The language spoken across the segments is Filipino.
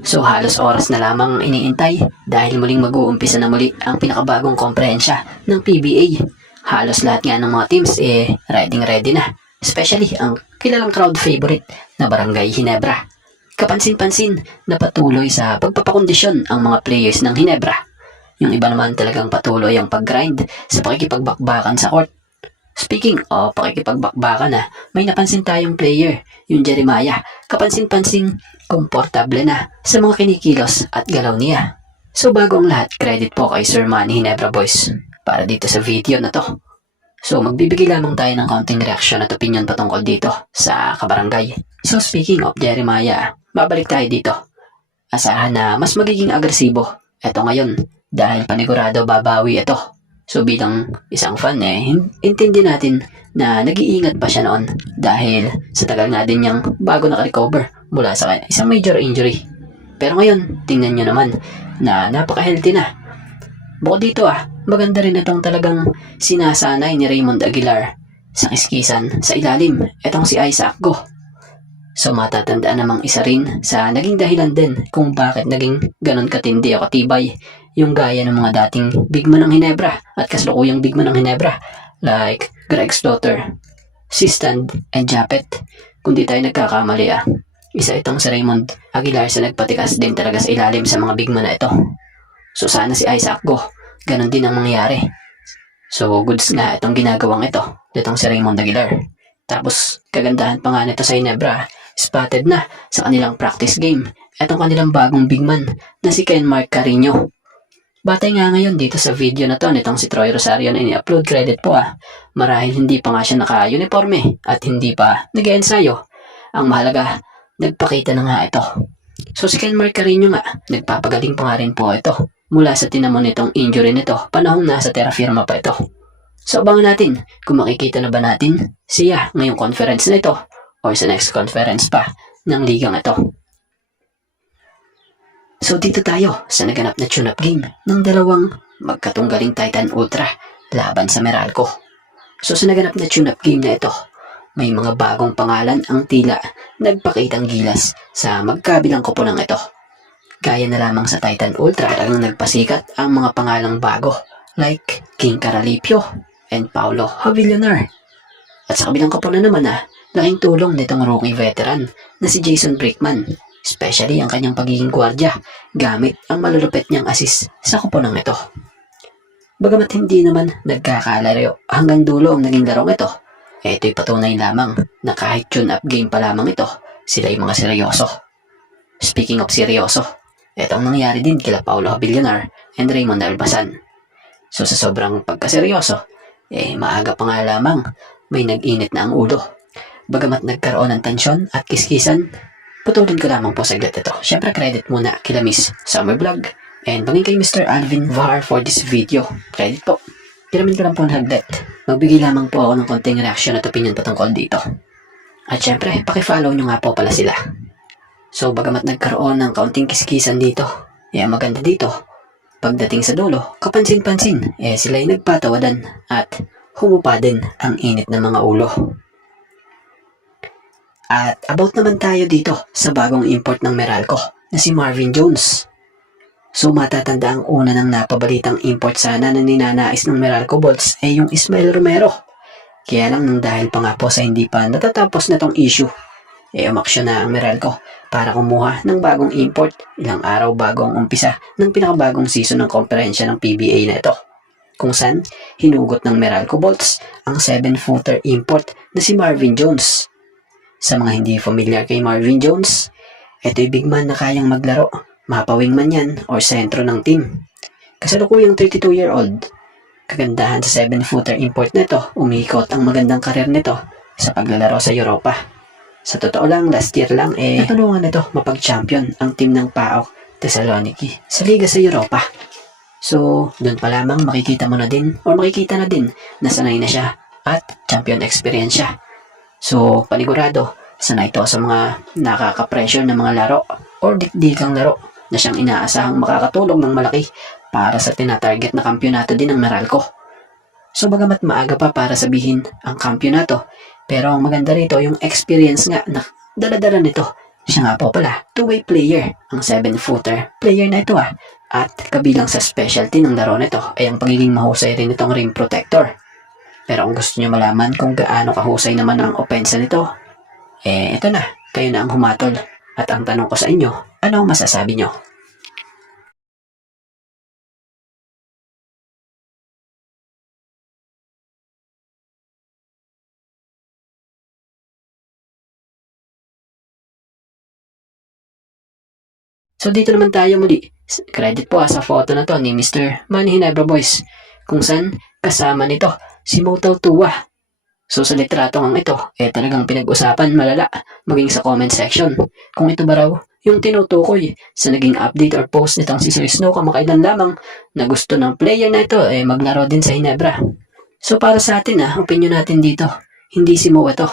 So halos oras na lamang ang iniintay dahil muling mag-uumpisa na muli ang pinakabagong komprehensya ng PBA. Halos lahat nga ng mga teams ready na. Especially ang kilalang crowd favorite na Barangay Ginebra. Kapansin-pansin na patuloy sa pagpapakondisyon ang mga players ng Ginebra. Yung iba naman talagang patuloy ang pag-grind sa pakikipagbakbakan sa court. Speaking of pakikipagbakbakan may napansin tayong player, yung Jeremiah, kapansin-pansing komportable na sa mga kinikilos at galaw niya. So bago ang lahat, credit po kay Sir Manny Ginebra Boys para dito sa video na to. So magbibigay lamang tayo ng counting reaction at opinion patungkol dito sa kabarangay. So speaking of Jeremiah, babalik tayo dito. Asahan na mas magiging agresibo eto ngayon dahil panigurado babawi ito. So bilang isang fan intindi natin na nag-iingat pa siya noon dahil sa tagal nga din niyang bago naka-recover mula sa isang major injury. Pero ngayon, tingnan nyo naman na napaka-healthy na. Bukod dito maganda rin itong talagang sinasanay ni Raymond Aguilar sa kiskisan sa ilalim. Itong si Isaac Go. So matatandaan namang isa rin sa naging dahilan din kung bakit naging ganon katindi o katibay yung gaya ng mga dating bigman ng Ginebra at kasalukuyang bigman ng Ginebra like Greg Slaughter, Sistand, and Japet. Kung di tayo nagkakamali isa itong si Raymond Aguilar sa nagpatikas din talaga sa ilalim sa mga bigman na ito. So sana si Isaac Go, ganon din ang mangyari. So goods nga itong ginagawang itong si Raymond Aguilar. Tapos kagandahan pa nga nito sa Ginebra, spotted na sa kanilang practice game itong kanilang bagong bigman na si Kenmark Carino. Batay nga ngayon dito sa video na to nitong si Troy Rosario na ini-upload, credit po marahil hindi pa nga siya naka-uniforme at hindi pa nag-ensayo. Ang mahalaga, nagpakita na nga ito. So si Kenmark Carino nga, nagpapagaling pa nga rin po ito mula sa tinamon nitong injury nito panahong nasa terra firma pa ito. So abangan natin kung makikita na ba natin siya ngayong conference na ito or sa next conference pa ng ligang ito. So dito tayo sa naganap na tune-up game ng dalawang magkatunggaling Titan Ultra laban sa Meralco. So sa naganap na tune-up game na ito, may mga bagong pangalan ang tila nagpakitang gilas sa magkabilang koponan ito. Gaya na lamang sa Titan Ultra ang nagpasikat ang mga pangalang bago like King Caralipio and Paulo Havillanar. At sa kabilang koponan naman laking tulong nitong rookie veteran na si Jason Brickman. Especially ang kanyang pagiging gwardya gamit ang malulupit niyang assist sa koponan ito. Bagamat hindi naman nagkakalaro hanggang dulo ang naging larong ito, ito'y patunay lamang na kahit tune-up game pa lamang ito, sila'y mga seryoso. Speaking of seryoso, itong nangyari din kila Paulo Havillanar and Raymond Albasan. So sa sobrang pagkaseryoso, maaga pa nga lamang may nag-init na ang ulo. Bagamat nagkaroon ng tensyon at kiskisan, putulin ko lamang po saglit ito. Siyempre credit muna kila Miss Summer Vlog and bangin kay Mr. Alvin Var for this video. Credit po. Tiramin ko lang po ng haglet. Magbigay lamang po ako ng konting reaction at opinion patungkol dito. At siyempre, pakifollow nyo nga po pala sila. So bagamat nagkaroon ng kaunting kiskisan dito, maganda dito. Pagdating sa dulo, kapansin-pansin, sila'y nagpatawadan at humupa din ang init ng mga ulo. At about naman tayo dito sa bagong import ng Meralco na si Marvin Jones. So matatanda ang una ng napabalitang import sana na ninanais ng Meralco Bolts yung Ismael Romero. Kaya lang nang dahil pa nga po sa hindi pa natatapos na tong issue, umaksyon na ang Meralco para kumuha ng bagong import ilang araw bago ang umpisa ng pinakabagong season ng komperensya ng PBA na ito. Kung saan hinugot ng Meralco Bolts ang 7-footer import na si Marvin Jones. Sa mga hindi familiar kay Marvin Jones, ito'y big man na kayang maglaro, mapawing man yan o sentro ng team. Kasalukuyang 32-year-old. Kagandahan sa 7-footer import nito, umikot ang magandang karir nito sa paglalaro sa Europa. Sa totoo lang, last year lang natulungan nito mapag-champion ang team ng PAOK Thessaloniki sa Liga sa Europa. So, doon pa lamang makikita na din na sanay na siya at champion experience siya. So, panigurado, sanay ito sa mga nakaka-pressure na mga laro or dikdikang laro na siyang inaasahang makakatulong ng malaki para sa tinatarget na kampyonato din ng Meralco. So, bagamat maaga pa para sabihin ang kampyonato, pero ang maganda rito yung experience nga na dala-dala nito Siya nga po pala, two-way player, ang 7-footer player na ito At kabilang sa specialty ng laro nito ay ang pagiging mahusay rin itong rim protector. Pero kung gusto nyo malaman kung gaano kahusay naman ang opensa nito, ito na, kayo na ang humatol. At ang tanong ko sa inyo, ano ang masasabi nyo? So dito naman tayo muli. Credit po sa photo na to ni Mr. Manny Hinebra Boys, kung saan kasama nito si Moto Tua. So sa litratong ang ito, talagang pinag-usapan malala maging sa comment section kung ito ba raw yung tinutukoy sa naging update or post nitong si Sir Snow kamakailan lamang na gusto ng player na ito maglaro din sa Hinebra. So para sa atin opinion natin dito, hindi si Mo ito.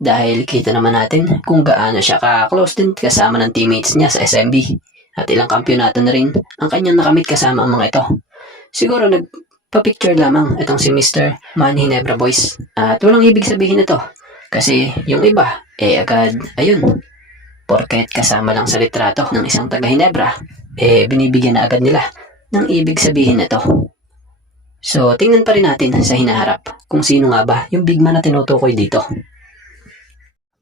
Dahil kita naman natin kung gaano siya ka-close din kasama ng teammates niya sa SMB. At ilang kampyonato na rin ang kanyang nakamit kasama ang mga ito. Siguro nagpa-picture lamang itong si Mr. Manny Hinebra Boys. At walang ibig sabihin ito. Kasi yung iba, agad, ayun, porket kasama lang sa litrato ng isang taga Hinebra, binibigyan na agad nila ng ibig sabihin nito. So, tingnan pa rin natin sa hinaharap kung sino nga ba yung big man na tinutukoy dito.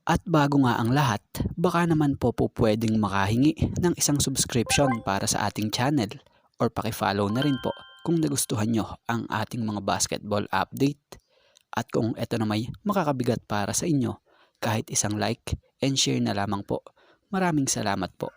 At bago nga ang lahat, baka naman po pwedeng makahingi ng isang subscription para sa ating channel or paki-follow na rin po kung nagustuhan nyo ang ating mga basketball update. At kung ito na may makakabigat para sa inyo, kahit isang like and share na lamang po. Maraming salamat po.